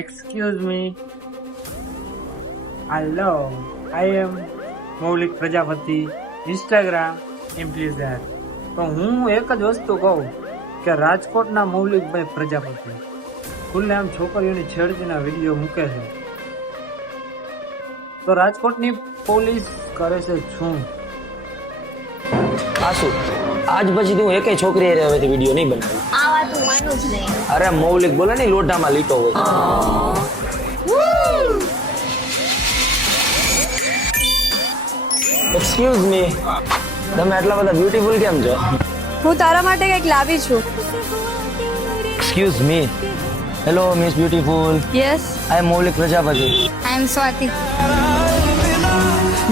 Excuse me. Hello, I am Maulik Prajapati, Instagram influencer. તો હું એક જ વસ્તુ કહું કે રાજકોટના મૌલિકભાઈ પ્રજાપતિ ખુલ્લેઆમ છોકરીઓની છેડતીના વિડીયો મૂકે છે, તો રાજકોટની પોલીસ કરે છે શું? આશુ, આજ પછી હું એકેય છોકરી હારે હવેથી વિડીયો નહીં બનાવું. આ વાત હું માનું જ નહીં. અરે મૌલિક બોલે ને, લોટામાં લીટો હોય. એક્સક્યુઝ મી, તમે આટલા બધા બ્યુટીફુલ કેમ છો? હું તારા માટે કંઈક લાવી છું. Excuse me. Hello miss beautiful, yes, I am Maulik Prajapati. I am Swati.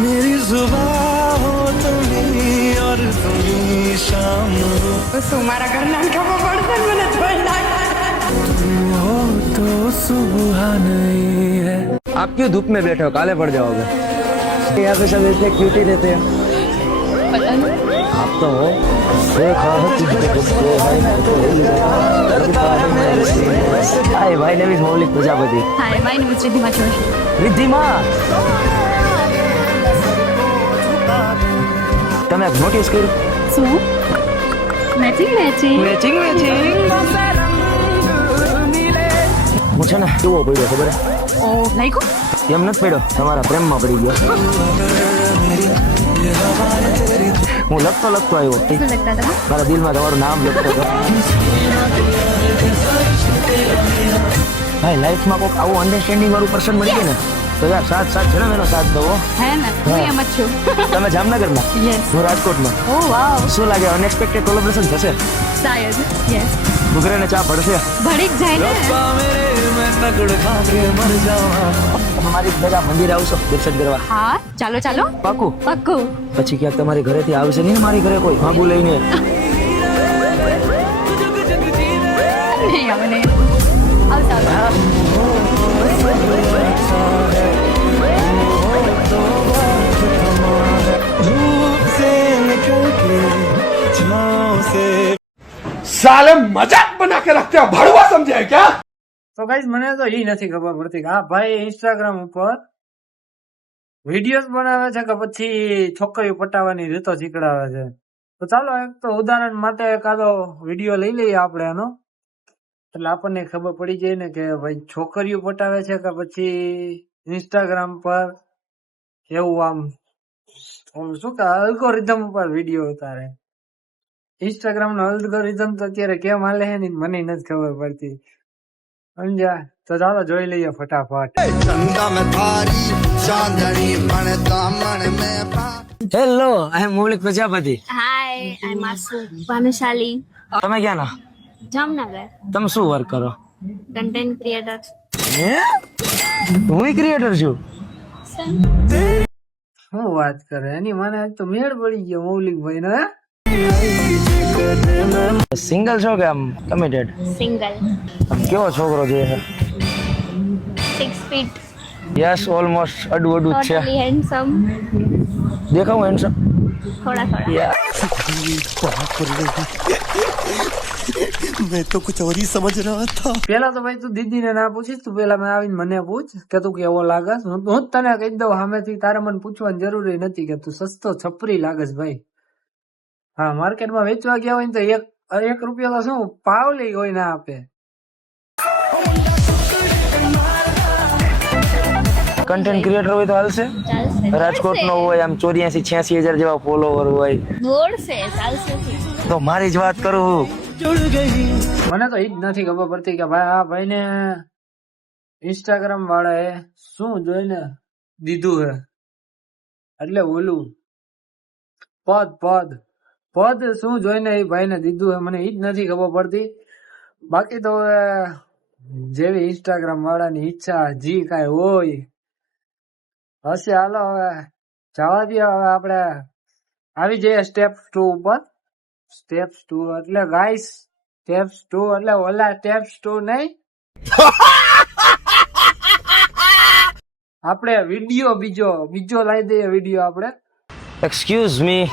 मेरी जुबान हो तुम्ही और तुम्ही शाम શું મારા ઘરના ખબર પડશે મને જોઈ हो तो सुबह नहीं है. आप क्यों धूप में बैठे हो, काले पड़ जाओगे. यहाँ पे सब इतने क्यूटी रहते हैं. आप तो हो देखा है तुझे किसको भाई हाय भाई name is Maulik Prajapati. Hi, my name is Riddhima Joshi. Riddhima, તમે નોટિસ કર્યું? શું? Matching matching. Matching matching. હું છે ને કેવો પડ્યો ખબર હે? ઓ લાઈકો. એમ નથી પડ્યો, તમારા પ્રેમમાં પડી ગયો. હું લખતો આવ્યો, શું લગતા તમે? મારા દિલમાં તમારું નામ લખતો હતો. ભાઈ લાઈફમાં કોઈક આવું અન્ડરસ્ટેન્ડિંગ વાળું પર્સન મળી જાય ને તો યાર સાથ છે ને, એનો સાથ દો. હે ને, હું એમ જ છું. તમે જામનગરમાં, યસ. હું રાજકોટમાં. ઓ વાવ, શું લાગે, અનએક્સપેક્ટેડ કોલેબોરેશન થશે? શાયદ. યસ, ઘૂઘરેને ચા પડશે. ભળી જ જાય ને. मेरे मैं तगड़ खा के मर जावा. મારી ભેગા મંદિર આવશો દર્શન કરવા? હા, ચાલો ચાલો, પાકું. પક્કું. પછી ક્યાંક તમારી ઘરેથી આવશે નહીં ને મારી ઘરે કોઈ ભાગુ લઈને? નહીં આવે નહીં. આવતા આવતા. धूप से निकल के छाँव से साले मजाक बना के रखते हो, भड़वा समझे है क्या? તો ગાઈઝ મને તો એ નથી ખબર પડતી કે આ ભાઈ ઇન્સ્ટાગ્રામ ઉપર વિડીયોઝ બનાવે છે કે પછી છોકરીઓ પટાવવાની રીતો શીખડાવે છે. તો ચાલો એક તો ઉદાહરણ માટે એકાદો વિડીયો લઈ લઈએ આપણે એનો, એટલે આપણને ખબર પડી જાય ને કે ભાઈ છોકરીઓ પટાવે છે કે પછી ઇન્સ્ટાગ્રામ પર એવું આમ શું કે અલ્ગોરિધમ ઉપર વિડીયો ઉતારે. ઇન્સ્ટાગ્રામ નો અલ્ગોરિધમ તો અત્યારે કેમ હાલે છે ને મને નથી ખબર પડતી, સમજ્યા? તો ચાલો જોઈ લઈએ ફટાફટ. चंदा में थारी चांदनी बनता मन में hello, I am Maulik Prajapati. હાય, આઈ એમ આસુ ભાનુશાલી, તમે ક્યાં ના? જામનગર, તમે શું વર્ક કરો? Content creator. હું ક્રિએટર છું. શું વાત કરે એની, મને આજ તો મેળ પડી ગયો મૌલિકભાઈ નો. સિંગલ છો કે આમ કમિટેડ? સિંગલ, કેવો છોકરો જોઈએ છે? 6 feet, યસ, ઓલમોસ્ટ અડું જ છે. totally handsome, દેખાવું હેન્ડસમ? થોડા मैं तो कुछ और ही समझ रहा था. પેલા તો ભાઈ તું દીદી ને ના પૂછીશ, તું પેલા મેં આવીને મને પૂછ કે તું કેવો લાગસ. હું જ તને કહી દઉં સામેથી, તારે મને પૂછવાની જરૂરી નથી કે તું સસ્તો છપરી લાગસ ભાઈ. હા, માર્કેટમાં વેચવા ગયા હોય ને તો એક રૂપિયા તો શું પાવ લઈ કોઈ ના આપે. કન્ટેન્ટ ક્રિએટર હોય તો હાલશે? ચાલશે. રાજકોટ નો હોય, આમ 84-86 હજાર જેવા ફોલોવર હોય દોડશે, ચાલશે. તો મારી જ વાત કરું. મને તો એ જ નથી ખબર પડતી કે ભાઈ આ ભાઈ ને ઇન્સ્ટાગ્રામ વાળા એ શું જોઈને દીધું હે, એટલે ઓલું પદ શું જોઈને એ ભાઈ ને દીધું હે, મને એ જ નથી ખબર પડતી. બાકી તો હવે જેવી ઇન્સ્ટાગ્રામ વાળાની ઈચ્છા, જી કાંઈ હોય હશે. હાલો હવે જવા દઈએ, હવે આપણે આવી જઈએ સ્ટેપ 2 ઉપર. સ્ટેપ 2 એટલે ગાઈસ, સ્ટેપ 2 એટલે ઓલા સ્ટેપ 2 નહીં, આપણે વિડીયો બીજો લાવી દઈએ વિડીયો આપણે. Excuse me,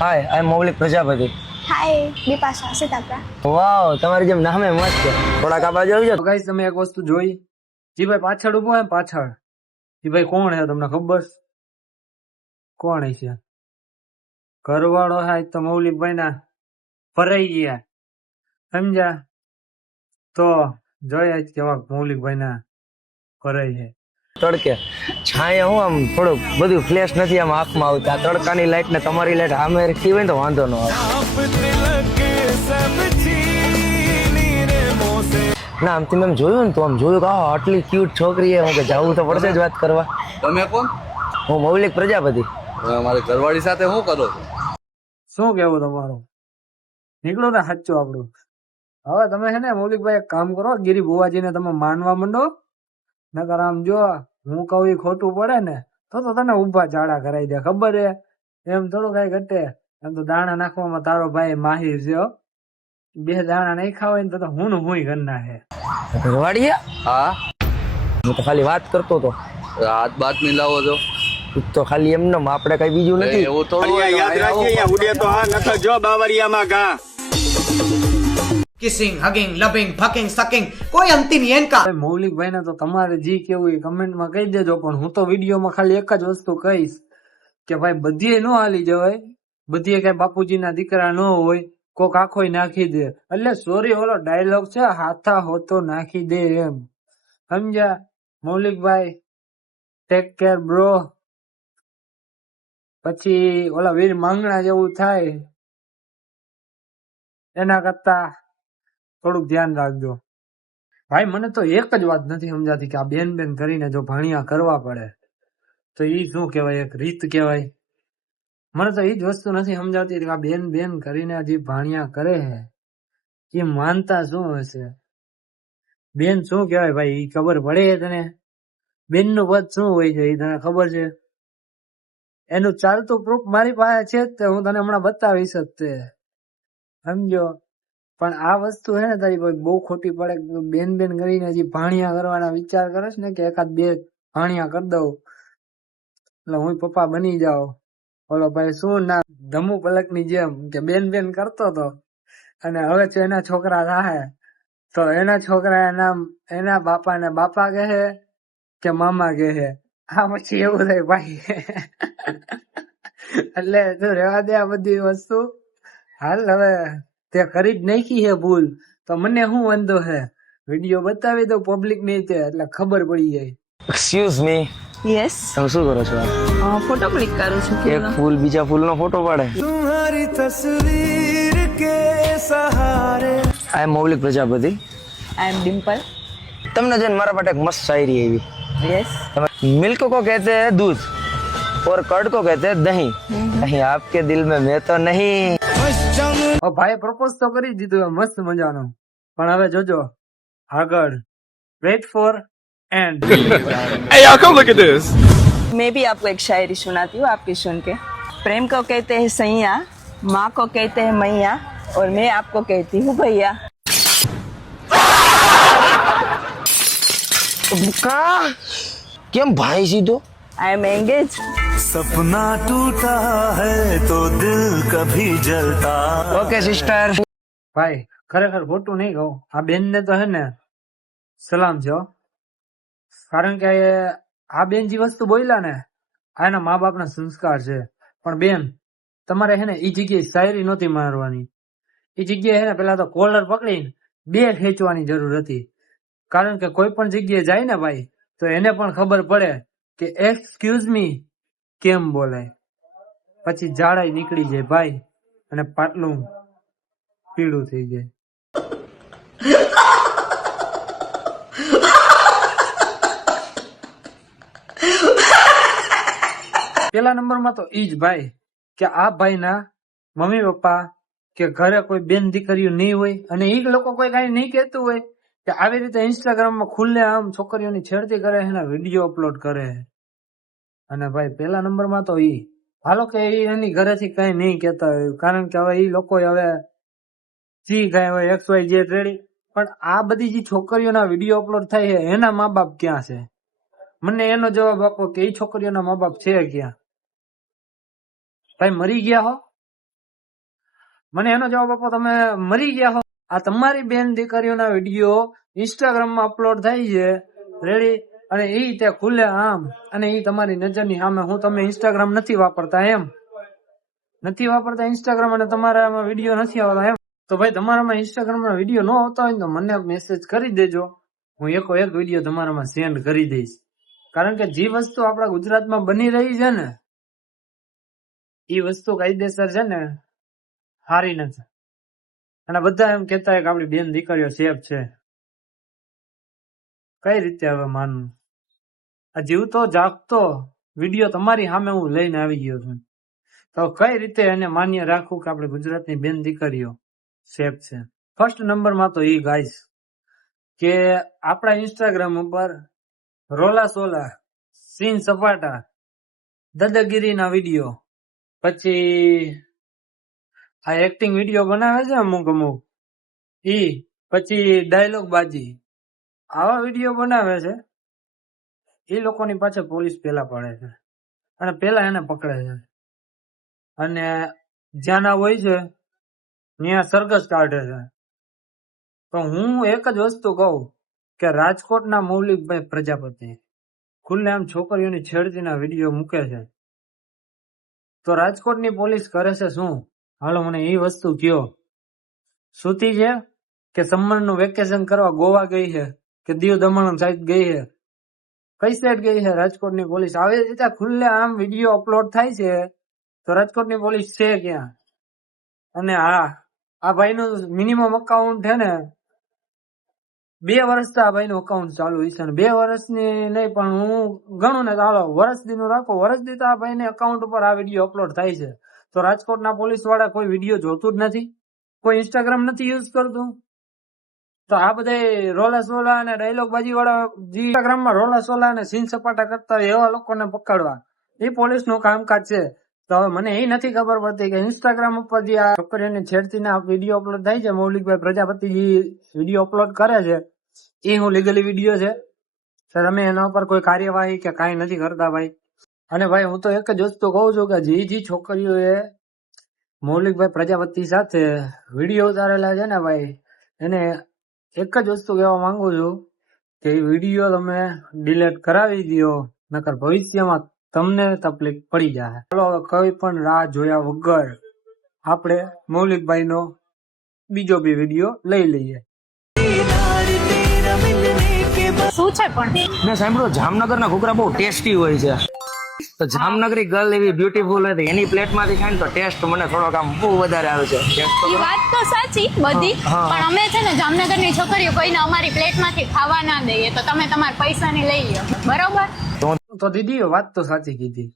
hi, I am Maulik Prajapati. હાય બિપાશા સીતાપરા. વાવ, તમારી જેમ નામે મસ્ત છે. થોડાક આ બાજુ આવી જાઓ. તો ગાઈસ તમે એક વસ્તુ જોઈ, જી ભાઈ પાછળ ઉભો હોય ને પાછળ, ઈ ભાઈ કોણ છે તમને ખબર છે? કોણ છે? ઘરવાળો છે તો મૌલિકભાઈ ના ફરાઈ ગયા, સમજ્યા? તો જોયા જ કેવા મૌલિકભાઈ ના ફરાઈ છે. તડકે છાયા હું આમ થોડુંક બધું ફ્લેશ નથી આમ આંખમાં આવતા. તડકાની લાઈટ ને તમારી લાઈટ સામે રાખી હોય ને તો વાંધો ન આવે. ના આમ તમે જોયું ને તો આમ જોયું કે આટલી ક્યુટ છોકરી હું કે જવું તો પડશે જ વાત કરવા. તમે કોણ? હું મૌલિક પ્રજાપતિ. મારી ઘરવાળી સાથે શું કરો છો? શું કેવું તમારું? નીકળો ને સાચું આપણું. હવે તમે છે ને મૌલિકભાઈ એક કામ કરો, ગિરી બુવાજીને તમે માનવા માંડો, નકર આમ જો હું કહું એ ખોટું પડે ને તો તને ઊભા ઝાડા કરાવી દે. ખબર હે? એમ થોડું કઈ ઘટે. એમ તો દાણા નાખવામાં તારો ભાઈ માહિર છે હો. 2 દાણા નાખ્યા હોય ને તો હું ને હું કરી નાખે. ઘરવાળીયા? હા, હું તો ખાલી વાત કરતો હતો. હાથ બાત મિલાવો છો? તું તો ખાલી એમને આપણે કઈ બીજું નથી. એવું થોડું હોય. યાદ રાખીએ ઉડે તો હા નકર જો બાવરિયામાં ઘા. કિસિંગ, હગિંગ, લવિંગ, ફકિંગ, સકિંગ કોઈ અંતિ નહીં એનકા. મૌલિકભાઈ ને તો તમારે જી કેવું એ કમેન્ટમાં કહી દેજો, પણ હું તો વિડીયોમાં ખાલી એક જ વસ્તુ કહીશ કે ભાઈ બધીએ ન હાલી જવાય, બધીએ કઈ બાપુજીના દીકરા ન હોય, કોક આખોય નાખી દે. એટલે સોરી ઓલો ડાયલોગ છે, હાથા હોતો નાખી દે એમ, સમજ્યા? મૌલિકભાઈ ટેક કેર બ્રો. પછી ઓલા વીર માંગણા જેવું થાય એના કરતા થોડુંક ધ્યાન રાખજો ભાઈ. મને તો એક જ વાત નથી સમજાતી કે આ બેન બેન કરીને જો ભાણિયા કરવા પડે તો ઈ શું કહેવાય? એક રીત કહેવાય? મને તો ઈ જ વસ્તુ નથી સમજાતી કે આ બેન બેન કરીને જે ભાણિયા કરે છે એ માનતા શું હશે? બેન શું કહેવાય ભાઈ? ઈ ખબર પડે તને? બેન નું પદ શું હોય છે એ તને ખબર છે? એનું ચાલતું પ્રૂફ મારી પાસે છે જ તે, હું તને હમણાં બતાવીશ જ તે, સમજો? પણ આ વસ્તુ છે ને તારી બહુ ખોટી પડે. બેન બેન કરીને હજી ભાણિયા કરવાના વિચાર કરે છે ને કે એકાદ 2 ભાણિયા કરી દઉં એટલે હું પપ્પા બની જાઉં. ઓલો ભાઈ શું ના ધમુ પલક ની જેમ કે બેન બેન કરતો હતો અને હવે જો એના છોકરા થાય તો એના છોકરા એના બાપા ને બાપા કહે કે મામા કહે. આ પછી એવું થાય ભાઈ. એટલે તું રેવા દે આ બધી વસ્તુ. હાલ હવે તે કરી જ નાખી છે ભૂલ તો મને શું વાંધો છે? વિડીયો બતાવી દો પબ્લિક ની એટલે ખબર પડી જાય. Excuse me. યસ. તમે શું કરો છો? ફોટો ક્લિક કરું છું. એક ફૂલ બીજા ફૂલ નો ફોટો પાડે. तुम्हारी तस्वीर के सहारे. આઈ એમ મૌલિક પ્રજાપતિ. આઈ એમ ડિમ્પલ. તમને જોઈને મારા માટે એક મસ્ત શાયરી આવી. યસ. मिल्क को कहते हैं दूध और कर्ड को कहते हैं दही, कहीं आपके दिल में मैं तो नहीं. ભાઈ પ્રપોઝ તો કરી દીધું મસ્ત મજાનું, પણ હવે જોજો આગળ. Wait for end. Hey, y'all, come look at this. मैं भी आपको एक शायरी सुनाती हूँ, आपकी सुन के. प्रेम को कहते हैं सैया, माँ को कहते हैं मैया, और मैं आपको कहती हूँ भैया. કેમ ભાઈ સીધો? I am engage. सपना टूटा है तो दिल कभी जलता. Okay sister. ભાઈ ખરેખર ખોટું નહીં કહું, આ બેન ને તો હે ને સલામ છે હો. કારણ કે આ બેન જે વસ્તુ બોલ્યા ને આ એના મા બાપ ના સંસ્કાર છે. પણ બેન તમારે હે ને એ જગ્યાએ શાયરી નહોતી મારવાની. એ જગ્યાએ હે ને પેલા તો કોલર પકડીને 2 ખેંચવાની જરૂર હતી. કારણ કે કોઈ પણ જગ્યાએ જાય ને ભાઈ તો એને પણ ખબર પડે કે એક્સક્યુઝ મી કેમ બોલાય. પછી ઝાડાઈ નીકળી જાય ભાઈ અને પાટલું પીળું થઈ જાય. પેલા નંબરમાં તો ઈ જ ભાઈ કે આ ભાઈના મમ્મી પપ્પા કે ઘરે કોઈ બેન દીકરીઓ નહીં હોય અને ઈ લોકો કોઈ કઈ નહીં કહેતું હોય કે આવી રીતે ઇન્સ્ટાગ્રામમાં ખુલ્લે આમ છોકરીઓની છેડતી કરે છે, વિડીયો અપલોડ કરે. અને ભાઈ પેલા નંબરમાં તો ઈ હાલો કે એની ઘરેથી કઈ નહીં કેતા હોય, કારણ કે હવે ઈ લોકો હવે સી કઈ હોય XYZ રેડી. પણ આ બધી જે છોકરીઓના વિડીયો અપલોડ થાય છે એના મા બાપ ક્યાં છે? મને એનો જવાબ આપો કે એ છોકરીઓના મા બાપ છે ક્યાં? ભાઈ મરી ગયા હો. મને એનો જવાબ આપો, તમે મરી ગયા હો? આ તમારી બેન દીકરીઓના વિડીયો ઇન્સ્ટાગ્રામમાં અપલોડ થાય છે, રેડી, અને ઈ તે ખુલ્લે આમ, અને ઈ તમારી નજરની સામે. હું તમે ઇન્સ્ટાગ્રામ નથી વાપરતા એમ? નથી વાપરતા ઇન્સ્ટાગ્રામ, અને તમારામાં વિડીયો નથી આવતા એમ? તો ભાઈ તમારામાં ઇન્સ્ટાગ્રામમાં વિડીયો ન આવતા હોય તો મને મેસેજ કરી દેજો, હું એક વિડીયો તમારામાં સેન્ડ કરી દઈશ. કારણ કે જે વસ્તુ આપણા ગુજરાતમાં બની રહી છે ને, એ વસ્તુ કાયદેસર છે ને સારી નથી. અને બધા એમ કેતા હોય કે આપણી બેન દીકરીઓ સેફ છે. કઈ રીતે હવે માનવું? આ જીવતો જાગતો વિડીયો તમારી સામે હું લઈને આવી ગયો છું, તો કઈ રીતે એને માન્ય રાખવું કે આપણે ગુજરાતની બેન દીકરીઓ સેફ છે? ફર્સ્ટ નંબરમાં તો એ ગાઈસ કે આપણા ઇન્સ્ટાગ્રામ ઉપર રોલા સોલા, સીન સપાટા, દાદાગીરીના વિડીયો, પછી આ એક્ટિંગ વિડીયો બનાવે છે અમુક ઈ, પછી ડાયલોગ બાજી, આવા વિડીયો બનાવે છે. એ લોકોની પાછળ પોલીસ પેલા પડે છે અને પેલા એને પકડે છે, અને જ્યાં ના હોય છે ત્યાં સરઘસ કાઢે છે. તો હું એક જ વસ્તુ કહું કે રાજકોટના મૌલિકભાઈ પ્રજાપતિ ખુલ્લેઆમ છોકરીઓની છેડતીના વિડીયો મૂકે છે, તો રાજકોટની પોલીસ કરે છે શું? હાલો મને એ વસ્તુ કયો. સૂતી છે કે સમરનું વેકેશન કરવા ગોવા ગઈ છે કે દીવ દમણ સાઈડ ગઈ છે? કઈ સાઈડ ગઈ છે રાજકોટની પોલીસ? આવી રીતે ખુલ્લે આમ વિડીયો અપલોડ થાય છે, તો રાજકોટની પોલીસ છે ક્યાં? અને હા, આ ભાઈનું મિનિમમ અકાઉન્ટ છે ને 2 વર્ષથી આ ભાઈનું અકાઉન્ટ ચાલુ છે, ને 2 વર્ષની નહીં પણ હું ગણું ને ચાલો વર્ષદી નું રાખો, વર્ષદી તો આ ભાઈને અકાઉન્ટ ઉપર આ વિડીયો અપલોડ થાય છે. તો રાજકોટના પોલીસ વાળા કોઈ વિડીયો જોતું જ નથી, કોઈ ઇન્સ્ટાગ્રામ નથી યુઝ કરતું. તો આ બધા રોલા સોલા અને ડાયલોગ બાજી વાળા જે ઇન્સ્ટાગ્રામમાં રોલા સોલા અને સીન સપાટા કરતા હોય એવા લોકોને પકડવા એ પોલીસ નું કામકાજ છે. તો હવે મને એ નથી ખબર પડતી કે ઇન્સ્ટાગ્રામ ઉપર જે આ છોકરીઓની છેડતીના વિડીયો અપલોડ થાય છે, મૌલિકભાઈ પ્રજાપતિ જે વિડીયો અપલોડ કરે છે, એ હું લીગલી વિડીયો છે? તમે એના ઉપર કોઈ કાર્યવાહી કે કાંઈ નથી કરતા ભાઈ. અને ભાઈ હું તો એક જ વસ્તુ કહું છું કે જે છોકરીઓએ મૌલિકભાઈ પ્રજાપતિ સાથે વિડીયો ઉતારેલા છે ને ભાઈ, એને એક જ વસ્તુ કહેવા માંગુ છું કે એ વિડીયો તમે ડિલીટ કરાવી દો, નકર ભવિષ્યમાં તમને તકલીફ પડી જાય. ચાલો હવે કઈ પણ રાહ જોયા વગર આપણે મૌલિકભાઈનો બીજો બી વિડીયો લઈ લઈએ. શું છે પણ મેં સાંભળ્યું જામનગરના ઘૂઘરા બહુ ટેસ્ટી હોય છે, તો જામનગરી ગર્લ એવી બ્યુટીફુલ હતી, એની પ્લેટમાંથી ખાઈને તો ટેસ્ટ મને થોડોક આમ બહુ વધારે આવે છે. એ વાત તો સાચી બધી, પણ અમે છે ને જામનગરની છોકરીઓ કોઈને અમારી પ્લેટમાંથી ખાવા ના દઈએ, તો તમે તમારા પૈસાની લઈ લો, બરોબર? તો દીદી વાત તો સાચી કીધી,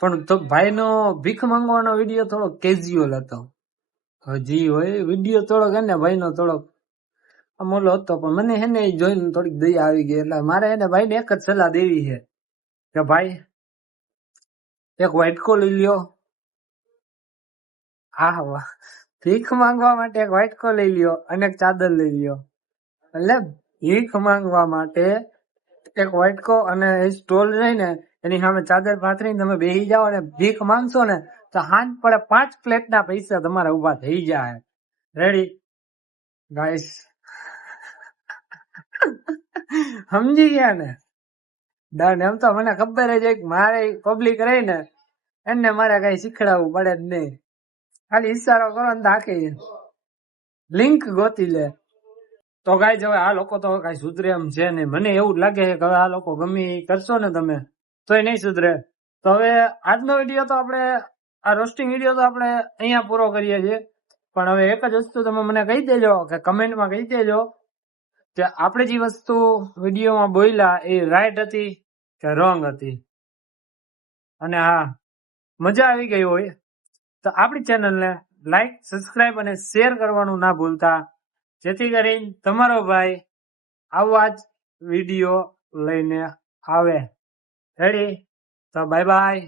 પણ તો ભાઈનો ભીખ માંગવાનો વિડીયો થોડો કેઝ્યુઅલ હતો. હજી હોય વિડીયો થોડોક હે ને ભાઈનો થોડોક અમોલો હતો, પણ મને હે ને એ જોઈને થોડીક દયા આવી ગઈ. એટલે મારે એને ભાઈને એક જ સલાહ દેવી છે કે ભાઈ એક વાઇટકો લઈ લ્યો. હા વાહ, ભીખ માંગવા માટે એક વાઇટકો લઈ લ્યો અને એક ચાદર લઈ લ્યો. એટલે ભીખ માંગવા માટે એક વાઇટકો અને સ્ટોલ રહીને એની સામે ચાદર પાથરીને તમે બેસી જાઓ અને ભીખ માંગશો ને તો હાથ પડે 5 પ્લેટના પૈસા તમારા ઉભા થઈ જાય. Ready guys? સમજી ગયા ને? ડન. એમ તો મને ખબર જ છે મારે પબ્લિક રહી ને એને મારે કઈ શીખડાવવું પડે જ નહીં, ખાલી ઈશારો કરો ને તાકી લિંક ગોતી લે. તો ગાઈસ હવે આ લોકો તો કઈ સુધરે એમ છે નહીં. મને એવું જ લાગે છે કે હવે આ લોકો ગમે કરશો ને તમે તોય નહીં સુધરે. તો હવે આજનો વિડીયો તો આપણે આ રોસ્ટિંગ વિડીયો તો આપણે અહીંયા પૂરો કરીએ છીએ, પણ હવે એક જ વસ્તુ તમે મને કહી દેજો કે કમેન્ટમાં કહી દેજો કે આપણે જે વસ્તુ વિડીયોમાં બોલ્યા એ રાઈટ હતી કે રોંગ હતી. અને હા, મજા આવી ગઈ હોય તો આપણી ચેનલને લાઈક, સબસ્ક્રાઇબ અને શેર કરવાનું ના ભૂલતા, જેથી કરીને તમારો ભાઈ આવા જ વિડીયો લઈને આવે. રેડી? તો બાય બાય.